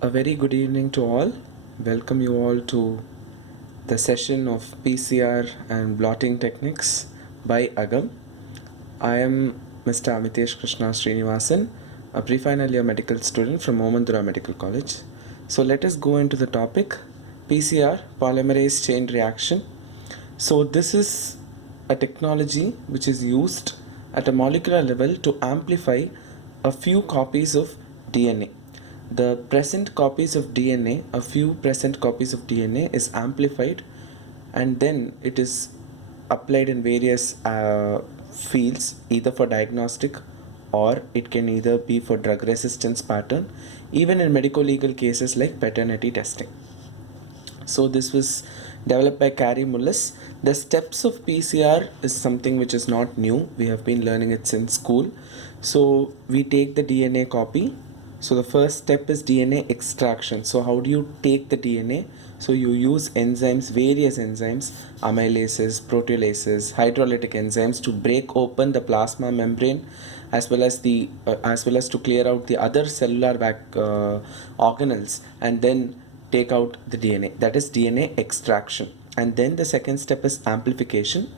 A very good evening to all. Welcome you all to the session of PCR and blotting techniques by Agam. I am Mr. Amitesh Krishna Srinivasan, a pre-final year medical student from Omandura Medical College. So let us go into the topic PCR, polymerase chain reaction. So this is a technology which is used at a molecular level to amplify a few copies of DNA. The present copies of DNA, a few present copies of DNA is amplified, and then it is applied in various fields, either for diagnostic or it can either be for drug resistance pattern, even in medical legal cases like paternity testing. So this was developed by Carey Mullis. The steps of PCR is something which is not new. We have been learning it since school. So we take the DNA copy. So the first step is DNA extraction. So how do you take the DNA? So you use enzymes, various enzymes, amylases, proteolases, hydrolytic enzymes to break open the plasma membrane, as well as to clear out the other cellular organelles, and then take out the DNA. That is DNA extraction. And then the second step is amplification.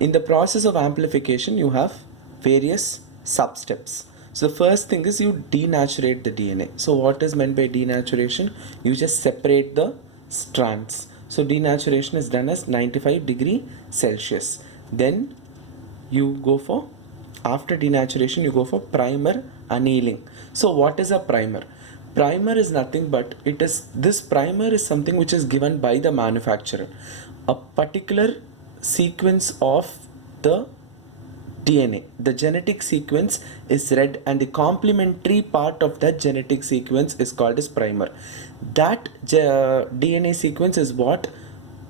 In the process of amplification, you have various sub-steps. So the first thing is you denaturate the DNA. So what is meant by denaturation? You just separate the strands. So denaturation is done as 95 degree Celsius. Then you go for, after denaturation, you go for primer annealing. So what is a primer? Primer is nothing but this primer is something which is given by the manufacturer. A particular sequence of the DNA, the genetic sequence is read, and the complementary part of that genetic sequence is called as primer. That DNA sequence is what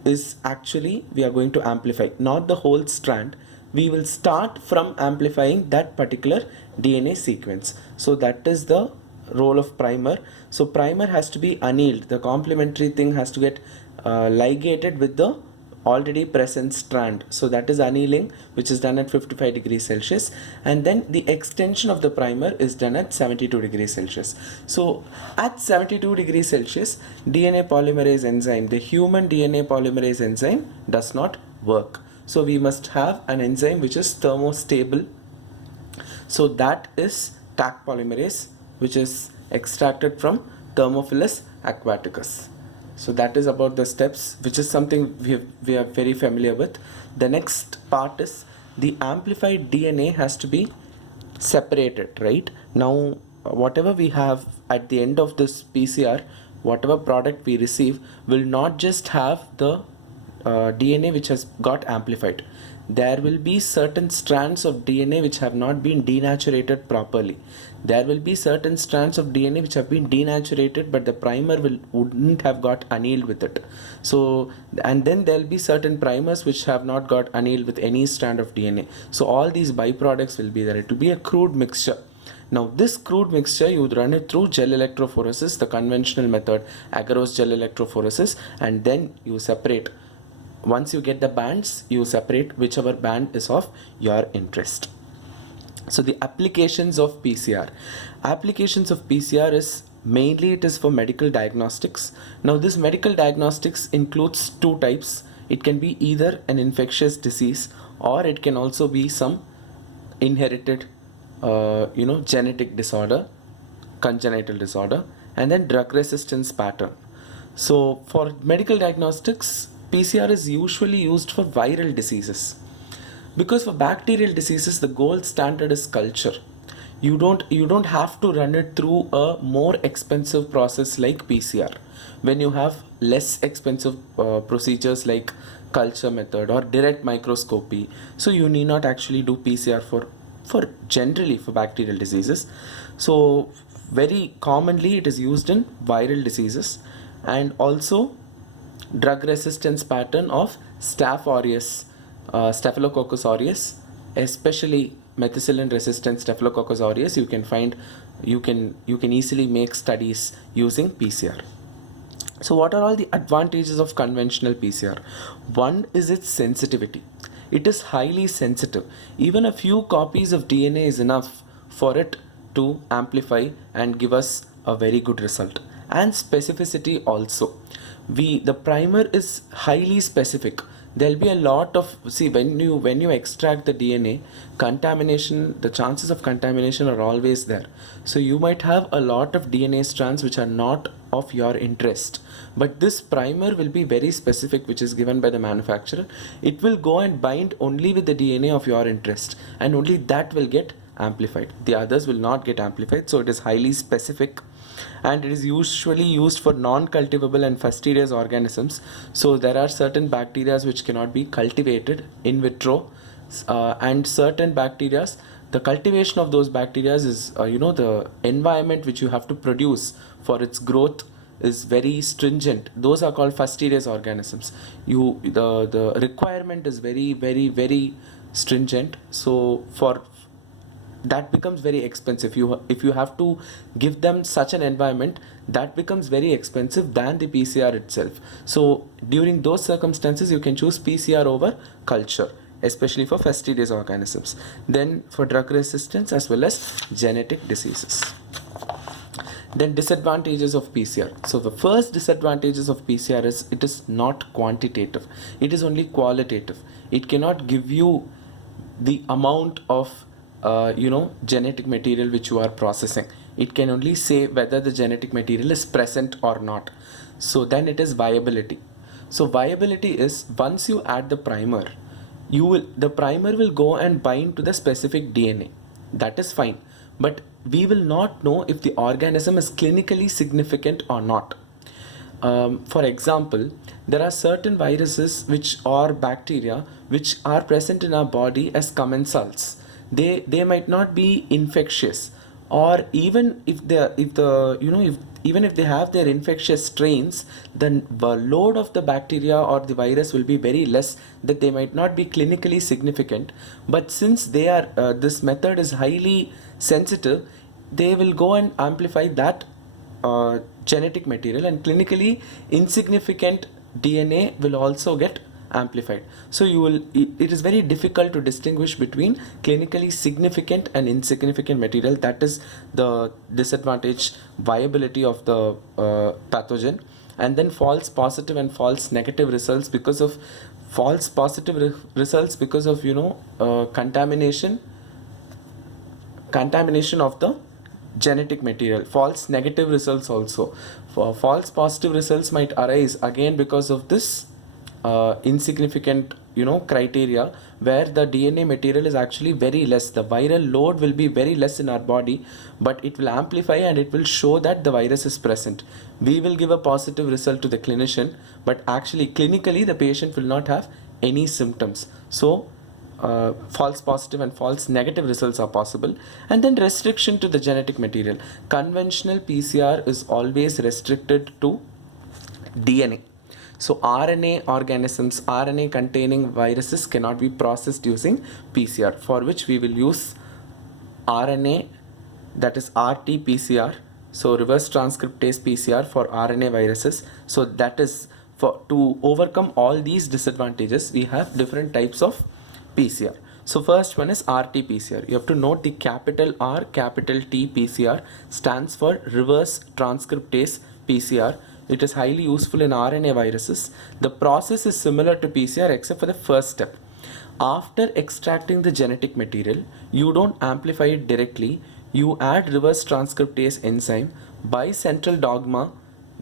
is actually we are going to amplify, not the whole strand. We will start from amplifying that particular DNA sequence. So that is the role of primer. So primer has to be annealed. The complementary thing has to get ligated with the already present strand. So that is annealing, which is done at 55 degrees Celsius, and then the extension of the primer is done at 72 degrees Celsius. So at 72 degrees Celsius, DNA polymerase enzyme, the human DNA polymerase enzyme, does not work. So we must have an enzyme which is thermostable. So that is Taq polymerase, which is extracted from Thermophilus aquaticus. So that is about the steps, which is something we are very familiar with. The next part is the amplified DNA has to be separated, right? Now, whatever we have at the end of this PCR, whatever product we receive will not just have the DNA which has got amplified. There will be certain strands of DNA which have not been denaturated properly. There will be certain strands of DNA which have been denaturated, but the primer wouldn't have got annealed with it. So, and then there will be certain primers which have not got annealed with any strand of DNA. So all these byproducts will be there. It will be a crude mixture. Now this crude mixture, you would run it through gel electrophoresis, the conventional method, agarose gel electrophoresis, and then you separate. Once you get the bands, you separate whichever band is of your interest. So the applications of PCR. Applications of PCR is mainly it is for medical diagnostics. Now this medical diagnostics includes two types. It can be either an infectious disease, or it can also be some inherited genetic disorder, congenital disorder, and then drug resistance pattern. So for medical diagnostics, PCR is usually used for viral diseases, because for bacterial diseases the gold standard is culture. You don't have to run it through a more expensive process like PCR. When you have less expensive procedures like culture method or direct microscopy, so you need not actually do PCR for generally for bacterial diseases. So very commonly it is used in viral diseases, and also drug resistance pattern of Staph aureus, Staphylococcus aureus, especially methicillin resistant Staphylococcus aureus. You can easily make studies using PCR. So what are all the advantages of conventional PCR? One is its sensitivity. It is highly sensitive. Even a few copies of DNA is enough for it to amplify and give us a very good result. and specificity also. The primer is highly specific. There'll be a lot of, see, when you extract the DNA, contamination, the chances of contamination are always there. So you might have a lot of DNA strands which are not of your interest, but this primer will be very specific, which is given by the manufacturer. It will go and bind only with the DNA of your interest, and only that will get amplified. The others will not get amplified. So it is highly specific, and it is usually used for non-cultivable and fastidious organisms. So there are certain bacteria which cannot be cultivated in vitro, and certain bacteria, the cultivation of those bacteria is the environment which you have to produce for its growth is very stringent. Those are called fastidious organisms. The requirement is very, very, very stringent. So for that becomes very expensive. If you have to give them such an environment, that becomes very expensive than the PCR itself. So during those circumstances, you can choose PCR over culture, especially for fastidious organisms. Then for drug resistance as well as genetic diseases. Then disadvantages of PCR. So the first disadvantages of PCR is it is not quantitative. It is only qualitative. It cannot give you the amount of genetic material which you are processing. It can only say whether the genetic material is present or not. So then it is viability. So viability is once you add the primer, the primer will go and bind to the specific DNA. That is fine. But we will not know if the organism is clinically significant or not. For example, there are certain viruses which are bacteria which are present in our body as commensals. They might not be infectious, or even if even if they have their infectious strains, then the load of the bacteria or the virus will be very less, that they might not be clinically significant. But since they are this method is highly sensitive, they will go and amplify that genetic material, and clinically insignificant DNA will also get amplified. So it is very difficult to distinguish between clinically significant and insignificant material. That is the disadvantage, viability of the pathogen. And then false positive and false negative results because of false positive results because of contamination of the genetic material. False negative results also. For false positive results might arise again because of this insignificant criteria, where the DNA material is actually very less. The viral load will be very less in our body, but it will amplify and it will show that the virus is present. We will give a positive result to the clinician, but actually clinically the patient will not have any symptoms. So false positive and false negative results are possible. And then restriction to the genetic material. Conventional PCR is always restricted to DNA. So RNA organisms, RNA containing viruses cannot be processed using PCR, for which we will use RNA, that is RT-PCR, so reverse transcriptase PCR for RNA viruses. So that is to overcome all these disadvantages, we have different types of PCR. So first one is RT-PCR. You have to note the capital R, capital T PCR stands for reverse transcriptase PCR. It is highly useful in RNA viruses. The process is similar to PCR except for the first step. After extracting the genetic material, you don't amplify it directly. You add reverse transcriptase enzyme. By central dogma,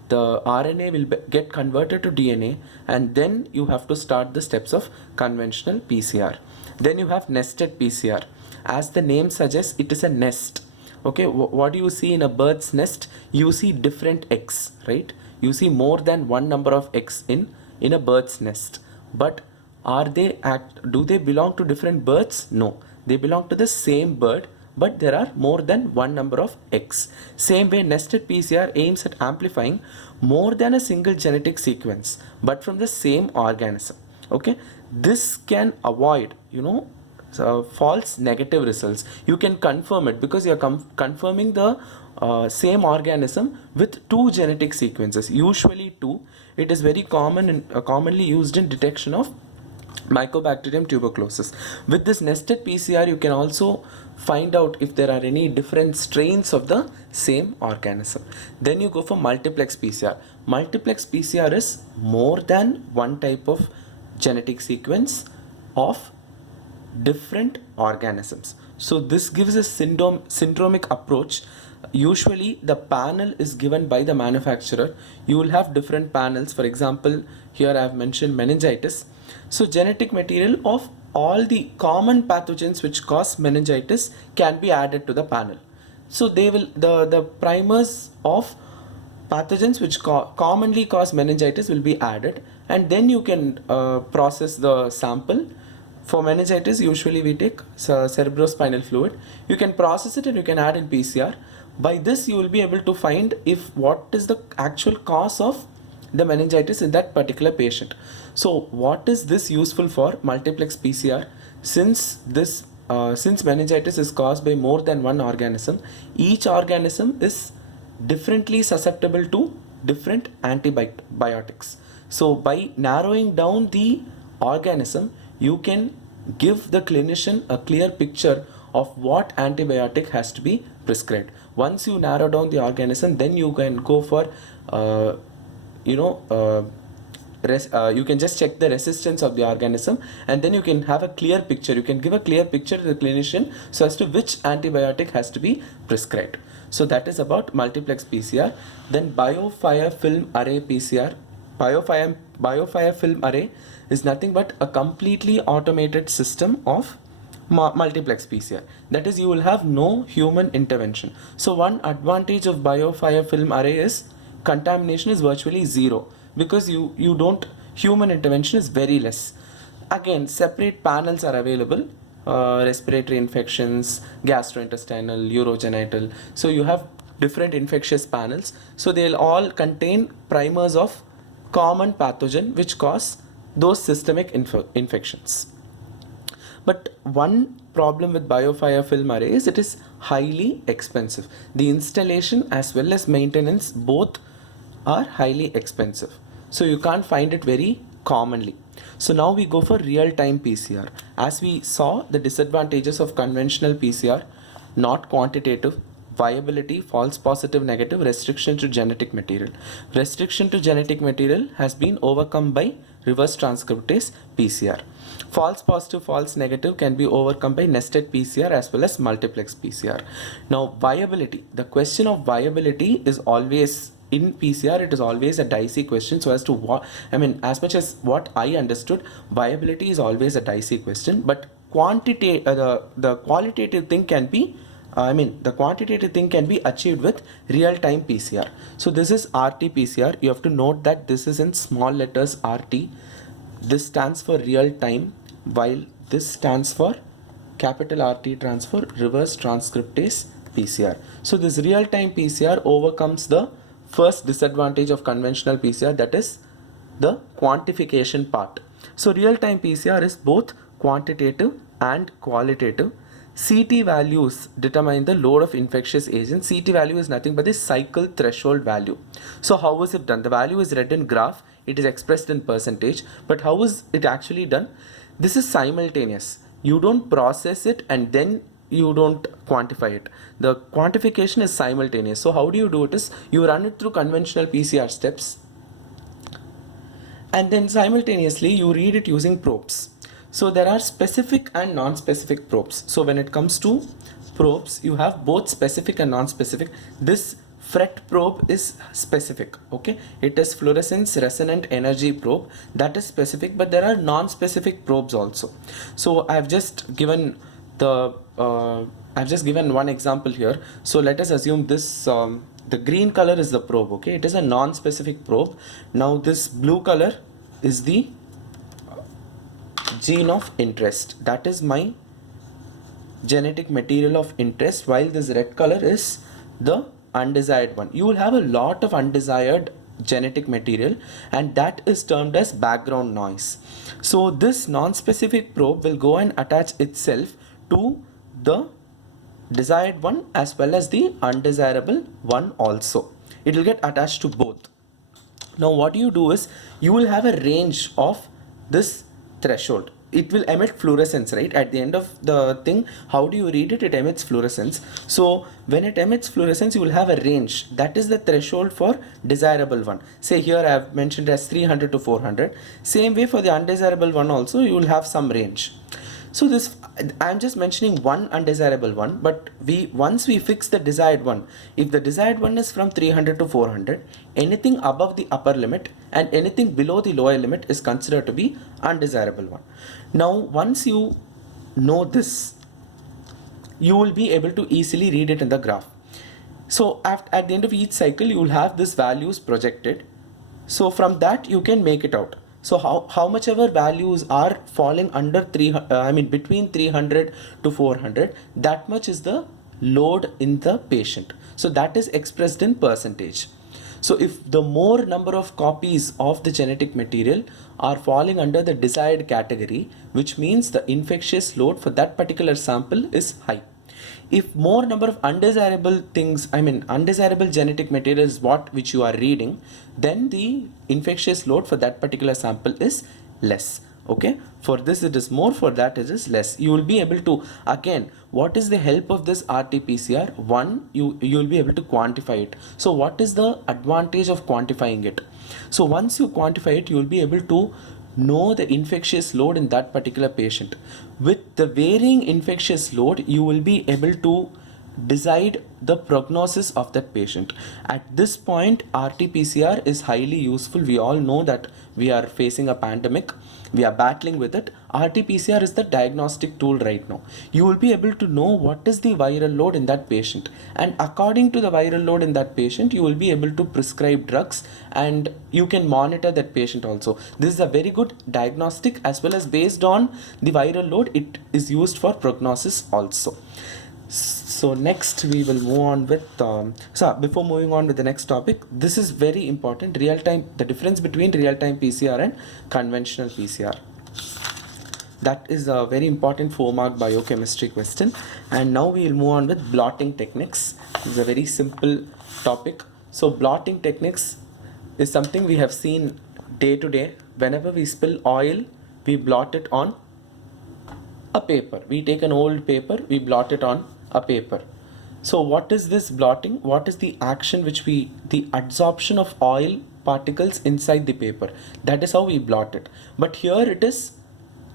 the RNA will get converted to DNA, and then you have to start the steps of conventional PCR. Then you have nested PCR. As the name suggests, it is a nest. Okay, what do you see in a bird's nest? You see different eggs, right? You see more than one number of eggs in a bird's nest. But do they belong to different birds? No, they belong to the same bird, but there are more than one number of eggs. Same way, nested PCR aims at amplifying more than a single genetic sequence, but from the same organism. Okay, this can avoid false negative results. You can confirm it because you are confirming the same organism with two genetic sequences, usually two. It is very common and commonly used in detection of Mycobacterium tuberculosis. With this nested PCR, you can also find out if there are any different strains of the same organism. Then you go for multiplex PCR. Multiplex PCR is more than one type of genetic sequence of different organisms. So this gives a syndromic approach. Usually the panel is given by the manufacturer. You will have different panels. For example, here I have mentioned meningitis. So genetic material of all the common pathogens which cause meningitis can be added to the panel. So they will the primers of pathogens which commonly cause meningitis will be added, and then you can process the sample. For meningitis, usually we take cerebrospinal fluid. You can process it and you can add in PCR. By this, you will be able to find if what is the actual cause of the meningitis in that particular patient. So what is this useful for? Multiplex PCR. Since meningitis is caused by more than one organism, each organism is differently susceptible to different antibiotics. So by narrowing down the organism, you can give the clinician a clear picture of what antibiotic has to be prescribed. Once you narrow down the organism, then you can go for you can just check the resistance of the organism, and then you can have a clear picture. You can give a clear picture to the clinician so as to which antibiotic has to be prescribed. So that is about multiplex PCR. Then biofire film array PCR. Biofire film array is nothing but a completely automated system of multiplex PCR. That is, you will have no human intervention. So one advantage of biofire film array is contamination is virtually zero, because you don't, human intervention is very less. Again, separate panels are available. Respiratory infections, gastrointestinal, urogenital. So you have different infectious panels. So they'll all contain primers of common pathogen which cause those systemic infections. But one problem with biofire film array is it is highly expensive. The installation as well as maintenance both are highly expensive. So you can't find it very commonly. So now we go for real-time PCR. As we saw, the disadvantages of conventional PCR: not quantitative, viability, false positive negative, restriction to genetic material. Restriction to genetic material has been overcome by reverse transcriptase PCR. False positive, false negative can be overcome by nested PCR as well as multiplex PCR. Now viability, the question of viability is always, in PCR it is always a dicey question. So as to what, as much as what I understood, viability is always a dicey question, but the qualitative thing can be the quantitative thing can be achieved with real-time PCR. So this is RT-PCR. You have to note that this is in small letters RT. This stands for real-time, while this stands for capital RT stands for reverse transcriptase PCR. So this real-time PCR overcomes the first disadvantage of conventional PCR, that is the quantification part. So real-time PCR is both quantitative and qualitative. CT values determine the load of infectious agents. CT value is nothing but the cycle threshold value. So how is it done? The value is read in graph. It is expressed in percentage. But how is it actually done? This is simultaneous. You don't process it and then you don't quantify it. The quantification is simultaneous. So how do you do it is, you run it through conventional PCR steps, and then simultaneously you read it using probes. So there are specific and non-specific probes. So when it comes to probes, you have both specific and non-specific. This FRET probe is specific, okay? It is fluorescence resonant energy probe, that is specific, but there are non-specific probes also. So I've just given one example here. So let us assume this, the green color is the probe, okay? It is a non-specific probe. Now this blue color is the gene of interest, that is my genetic material of interest, while this red color is the undesired one. You will have a lot of undesired genetic material, and that is termed as background noise. So this non-specific probe will go and attach itself to the desired one as well as the undesirable one also. It will get attached to both. Now what you do is, you will have a range of this threshold. It will emit fluorescence, right? At the end of the thing, how do you read it? It emits fluorescence. So when it emits fluorescence, you will have a range. That is the threshold for desirable one. Say here I have mentioned as 300 to 400. Same way for the undesirable one also, you will have some range. So this, I'm just mentioning one undesirable one, but once we fix the desired one, if the desired one is from 300 to 400, anything above the upper limit and anything below the lower limit is considered to be undesirable one. Now once you know this, you will be able to easily read it in the graph. So at the end of each cycle, you will have these values projected. So from that you can make it out. So how much ever values are falling under between 300 to 400, that much is the load in the patient. So that is expressed in percentage. So if the more number of copies of the genetic material are falling under the desired category, which means the infectious load for that particular sample is high. If more number of undesirable things, undesirable genetic material is which you are reading, then the infectious load for that particular sample is less. Okay, for this it is more, for that it is less. You will be able to, again, what is the help of this RT-PCR? One, you will be able to quantify it. So what is the advantage of quantifying it? So once you quantify it, you will be able to know the infectious load in that particular patient. With the varying infectious load, you will be able to decide the prognosis of that patient. At this point, RT-PCR is highly useful. We all know that we are facing a pandemic. We are battling with it. RT-PCR is the diagnostic tool right now. You will be able to know what is the viral load in that patient. And according to the viral load in that patient, you will be able to prescribe drugs and you can monitor that patient also. This is a very good diagnostic, as well as based on the viral load, it is used for prognosis also. So next we will move on with, before moving on with the next topic, this is very important, the difference between real-time PCR and conventional PCR. That is a very important 4-mark biochemistry question. And now we will move on with blotting techniques. This is a very simple topic. So blotting techniques is something we have seen day to day. Whenever we spill oil, we blot it on a paper. We take an old paper, we blot it on a paper. So what is this blotting? What is the action the adsorption of oil particles inside the paper? That is how we blot it. But here it is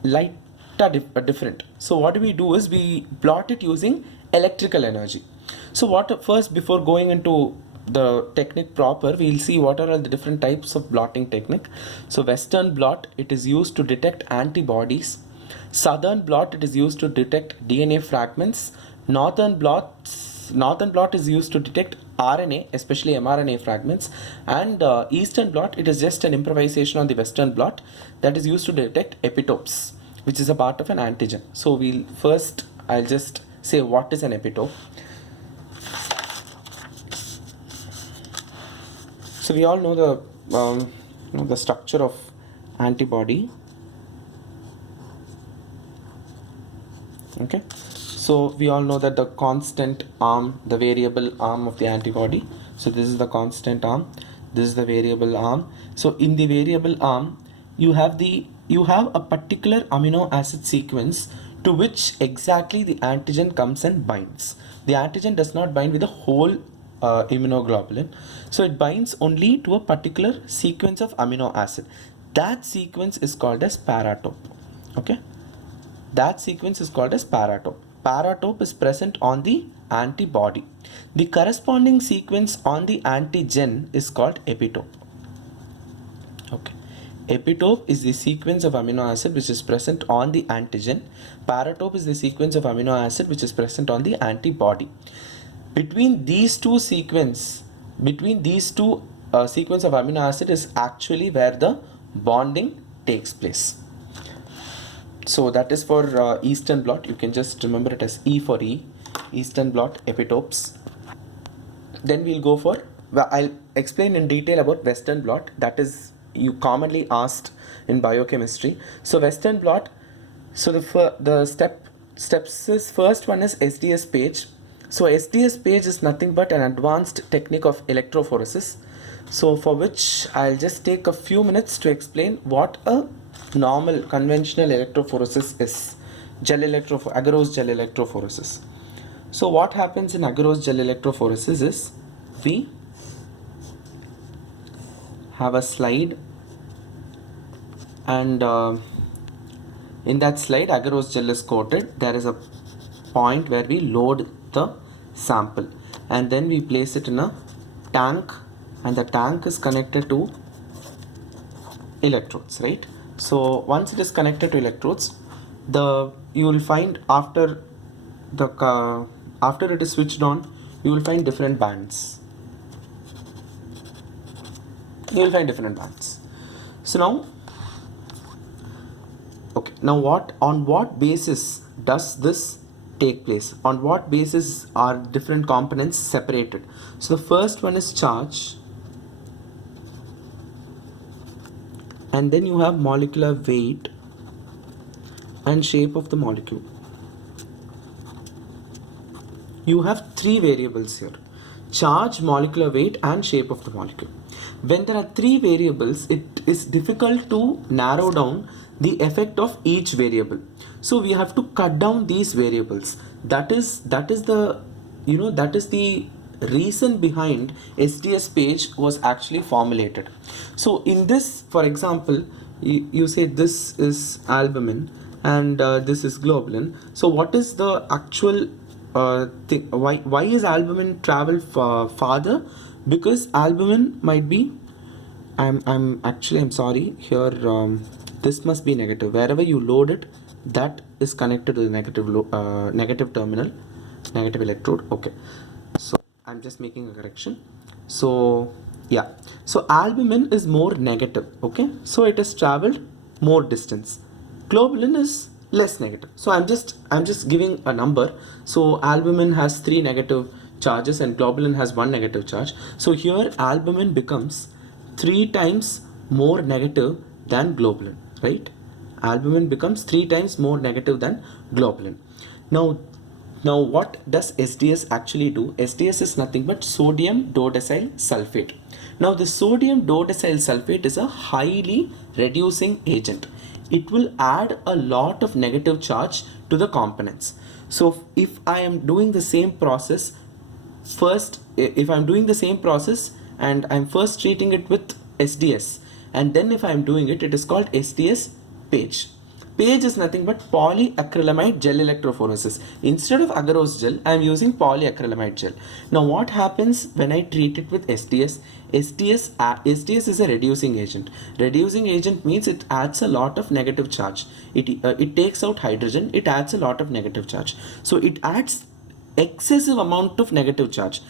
different. So what we do is we blot it using electrical energy. So first, before going into the technique proper, we'll see what are all the different types of blotting technique. So Western blot, it is used to detect antibodies. Southern blot, it is used to detect DNA fragments. Northern blot is used to detect RNA, especially mRNA fragments. And Eastern blot, it is just an improvisation on the Western blot that is used to detect epitopes, which is a part of an antigen. So I'll just say what is an epitope. So we all know the structure of antibody. Okay, so we all know that the constant arm, the variable arm of the antibody. So this is the constant arm, this is the variable arm. So in the variable arm, you have a particular amino acid sequence to which exactly the antigen comes and binds. The antigen does not bind with the whole immunoglobulin. So it binds only to a particular sequence of amino acid. That sequence is called as paratope. Okay, that sequence is called as paratope. Paratope is present on the antibody. The corresponding sequence on the antigen is called epitope. Okay, epitope is the sequence of amino acid which is present on the antigen. Paratope is the sequence of amino acid which is present on the antibody. Between these two sequence of amino acid is actually where the bonding takes place. So that is for Eastern blot. You can just remember it as E for E, Eastern blot, epitopes. Then we'll go for, I'll explain in detail about Western blot. That is you commonly asked in biochemistry. So Western blot, so the steps is, first one is SDS-PAGE. So SDS-PAGE is nothing but an advanced technique of electrophoresis. So for which I'll just take a few minutes to explain what a normal conventional electrophoresis is agarose gel electrophoresis. So what happens in agarose gel electrophoresis is we have a slide, and in that slide agarose gel is coated. There is a point where we load the sample, and then we place it in a tank, and the tank is connected to electrodes, right? So once it is connected to electrodes, you will find after it is switched on, you will find different bands. So now, okay, now on what basis does this take place? On what basis are different components separated? So the first one is charge, and then you have molecular weight and shape of the molecule. You have three variables here: charge, molecular weight, and shape of the molecule. When there are three variables, it is difficult to narrow down the effect of each variable. So we have to cut down these variables. That is the reason behind SDS-PAGE was actually formulated. So in this, for example, you say this is albumin and this is globulin. So what is the actual thing? Why is albumin travel farther? Because albumin might be, I'm sorry here, this must be negative. Wherever you load it, that is connected to the negative terminal, negative electrode. Okay, so I'm just making a correction. So yeah, so albumin is more negative. Okay, so it has traveled more distance. Globulin is less negative. So I'm just giving a number. So albumin has 3 negative charges and globulin has 1 negative charge. So here albumin becomes 3 times more negative than globulin, right? Albumin becomes 3 times more negative than globulin. Now what does SDS actually do? SDS is nothing but sodium dodecyl sulfate. Now the sodium dodecyl sulfate is a highly reducing agent. It will add a lot of negative charge to the components. So if I am doing the same process, and I'm first treating it with SDS, and then if I'm doing it, it is called SDS-PAGE. PAGE is nothing but polyacrylamide gel electrophoresis. Instead of agarose gel, I am using polyacrylamide gel. Now what happens when I treat it with SDS? SDS is a reducing agent. Reducing agent means it adds a lot of negative charge. It takes out hydrogen, it adds a lot of negative charge. So it adds excessive amount of negative charge.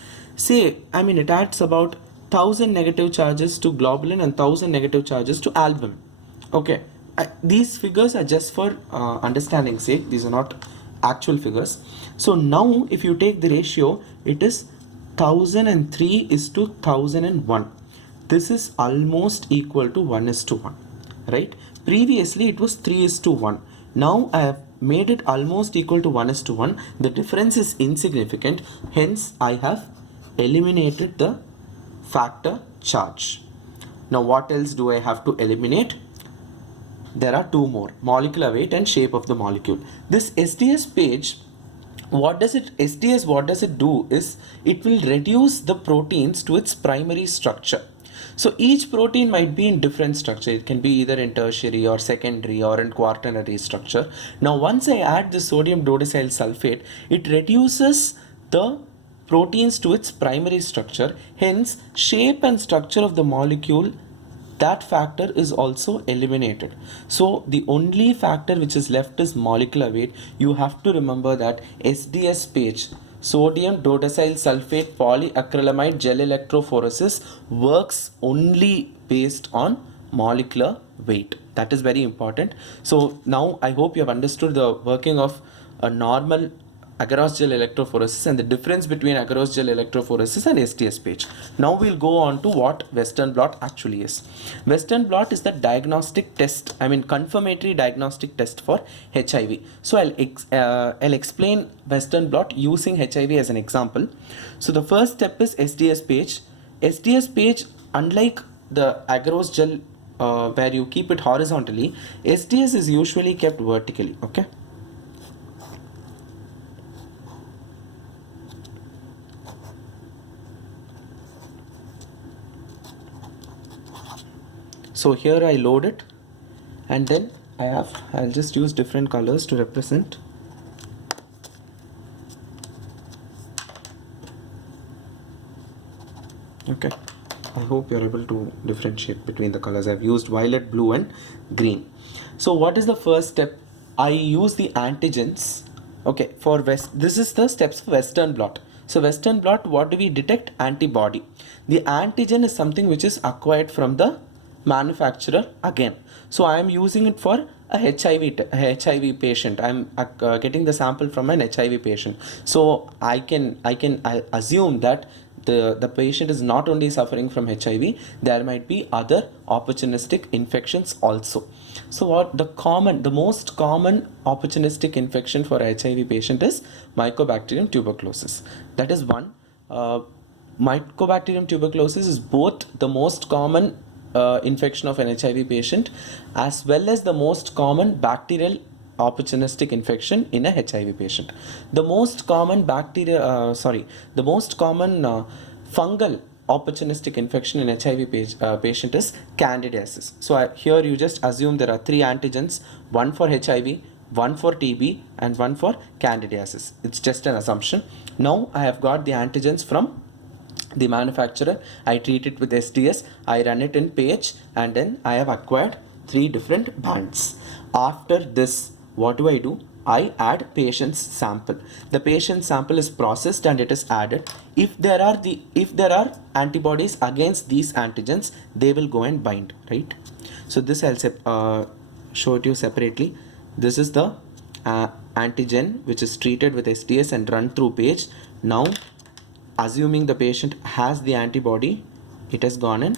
It adds about 1000 negative charges to globulin and 1000 negative charges to albumin. Okay, these figures are just for understanding sake. These are not actual figures. So now if you take the ratio, it is 1003 is to 1001. This is almost equal to 1:1, right? Previously it was 3:1. Now I have made it almost equal to 1:1. The difference is insignificant. Hence I have eliminated the factor charge. Now what else do I have to eliminate? There are two more: molecular weight and shape of the molecule. This SDS-PAGE, what does it do is it will reduce the proteins to its primary structure. So each protein might be in different structure. It can be either in tertiary or secondary or in quaternary structure. Now once I add the sodium dodecyl sulfate, it reduces the proteins to its primary structure. Hence shape and structure of the molecule, that factor is also eliminated. So the only factor which is left is molecular weight. You have to remember that SDS-PAGE, sodium dodecyl sulfate polyacrylamide gel electrophoresis, works only based on molecular weight. That is very important. So now I hope you have understood the working of a normal agarose gel electrophoresis and the difference between agarose gel electrophoresis and SDS-PAGE. Now we'll go on to what Western blot actually is. Western blot is the diagnostic test, confirmatory diagnostic test for HIV. So I'll explain Western blot using HIV as an example. So the first step is SDS-PAGE. SDS-PAGE, unlike the agarose gel where you keep it horizontally, SDS is usually kept vertically. Okay. So here I load it, and then I'll just use different colors to represent. Okay, I hope you're able to differentiate between the colors. I've used violet, blue and green. So what is the first step? I use the antigens. Okay, for this is the steps for Western blot. So Western blot, what do we detect? Antibody. The antigen is something which is acquired from the manufacturer again. So I am using it for a HIV patient. I'm getting the sample from an HIV patient. So I assume that the patient is not only suffering from HIV, there might be other opportunistic infections also. So what the most common opportunistic infection for HIV patient is Mycobacterium tuberculosis. That is one. Mycobacterium tuberculosis is both the most common infection of an HIV patient as well as the most common bacterial opportunistic infection in a HIV patient. The most common the most common fungal opportunistic infection in HIV patient is candidiasis. So here you just assume there are three antigens, one for HIV, one for TB and one for candidiasis. It's just an assumption. Now I have got the antigens from the manufacturer. I treat it with SDS, I run it in PAGE, and then I have acquired three different bands. After this, what do? I add patient's sample. The patient sample is processed and it is added. If there are antibodies against these antigens, they will go and bind, right? So this I'll show it to you separately. This is the antigen which is treated with SDS and run through PAGE. Now, assuming the patient has the antibody, it has gone and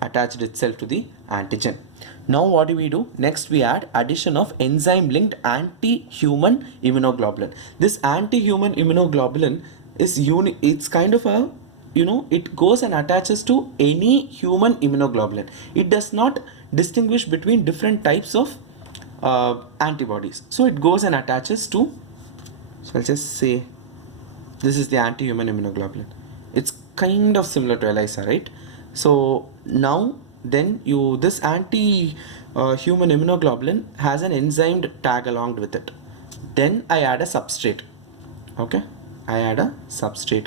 attached itself to the antigen. Now what do? Next we add addition of enzyme linked anti-human immunoglobulin. This anti-human immunoglobulin is it's kind of a, it goes and attaches to any human immunoglobulin. It does not distinguish between different types of antibodies. So it goes and attaches to, so I'll just say this is the anti-human immunoglobulin. It's kind of similar to ELISA, right? So now then this anti-human immunoglobulin has an enzyme tag along with it. Then I add a substrate. Okay, I add a substrate.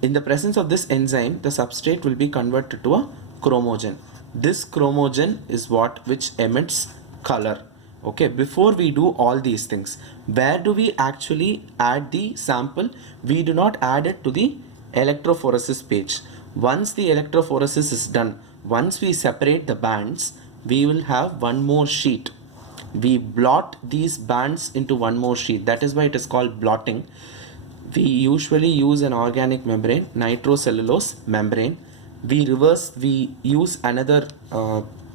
In the presence of this enzyme, the substrate will be converted to a chromogen. This chromogen is which emits color. Okay, before we do all these things, where do we actually add the sample? We do not add it to the electrophoresis page. Once the electrophoresis is done, once we separate the bands, we will have one more sheet. We blot these bands into one more sheet. That is why it is called blotting. We usually use an organic membrane, nitrocellulose membrane. We use another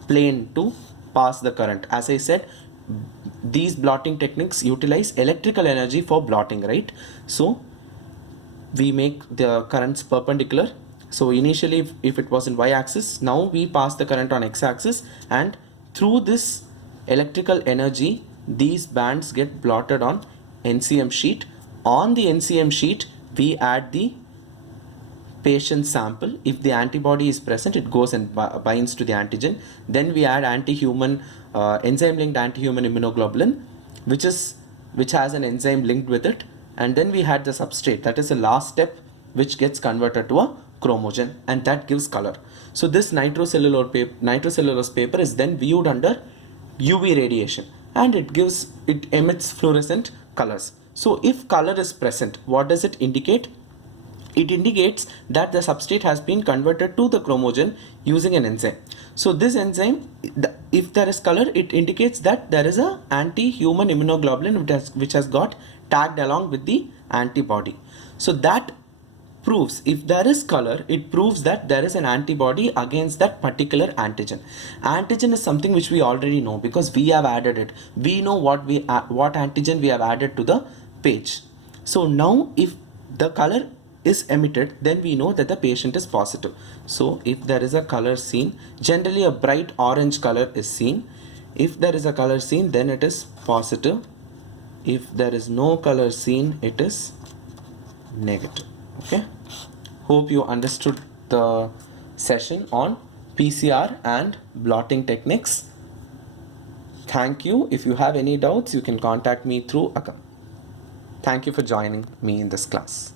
plane to pass the current. As I said, these blotting techniques utilize electrical energy for blotting, right? So we make the currents perpendicular. So initially if it was in y-axis, now we pass the current on x-axis, and through this electrical energy these bands get blotted on NCM sheet. On the NCM sheet we add the patient sample. If the antibody is present, it goes and binds to the antigen. Then we add anti-human enzyme linked anti-human immunoglobulin, which has an enzyme linked with it, and then we had the substrate. That is the last step, which gets converted to a chromogen, and that gives color. So this nitrocellulose paper is then viewed under UV radiation, and it emits fluorescent colors. So if color is present, what does it indicate? It indicates that the substrate has been converted to the chromogen using an enzyme. So this enzyme, if there is color, it indicates that there is a anti-human immunoglobulin which has got tagged along with the antibody. So that proves, if there is color, it proves that there is an antibody against that particular antigen. Antigen is something which we already know because we have added it. We know what antigen we have added to the page. So now if the color is emitted, then we know that the patient is positive. So if there is a color seen, generally a bright orange color is seen. If there is a color seen, then it is positive. If there is no color seen, it is negative. Okay, hope you understood the session on PCR and blotting techniques. Thank you. If you have any doubts, you can contact me through Agam. Thank you for joining me in this class.